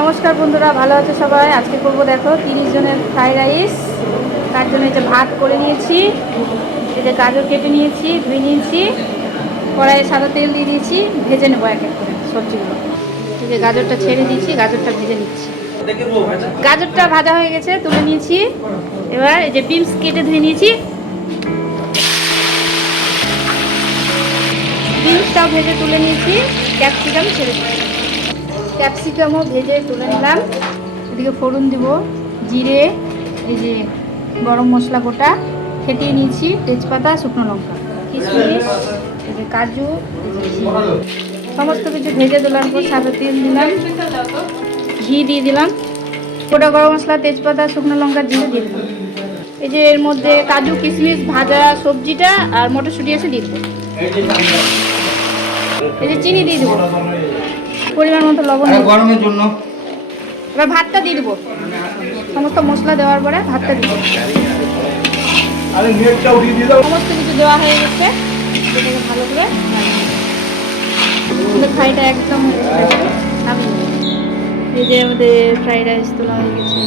নমস্কার বন্ধুরা, ভালো আছে সবাই। আজকে করবো দেখো 30 জনের ফ্রাইড রাইস। তার জন্য এই যে ভাত করে নিয়েছি, এই যে গাজর কেটে নিয়েছি, ধুয়ে নিয়েছি, কড়াইয়ে সাদা তেল দিয়ে দিয়েছি, ভেজে নেবো এক এক করে সবজিগুলো। এই যে গাজরটা ছেড়ে দিয়েছি, গাজরটা ভেজে নিচ্ছি। গাজরটা ভাজা হয়ে গেছে, তুলে নিয়েছি। এবার এই যে বিনস কেটে ধুয়ে নিয়েছি, বিনসটাও ভেজে তুলে নিয়েছি। ক্যাপসিকাম ছেড়ে দিয়েছি, ক্যাপসিকামও ভেজে তুলে নিলাম। এদিকে ফোড়ন দিব, জিরে, এই যে গরম মশলা গোটা ফেটিয়ে নিয়েছি, তেজপাতা, শুকনো লঙ্কা, কিশমিশ, এই যে কাজু, সমস্ত কিছু ভেজে তোলার পর সাদা তেল দিলাম, ঘি দিয়ে দিলাম, গোটা গরম মশলা, তেজপাতা, শুকনো লঙ্কা, জিরে দিয়ে দিলাম। এই যে এর মধ্যে কাজু, কিশমিশ, ভাজা সবজিটা আর মটরশুঁটি আছে দিয়ে দেবো। এই যে চিনি দিয়ে দেবো, পরিমাণ মতো লবণ গরমের জন্য। এবার ভাতটা দিয়ে দেবো, সমস্ত মশলা দেওয়ার পরে ভাতটা দিব। সমস্ত কিছু দেওয়া হয়ে গেছে, এটাকে ভালো করে আমাদের ফ্রাইটা একদম এই যে আমাদের ফ্রাইড রাইস তোলা হয়ে গেছে।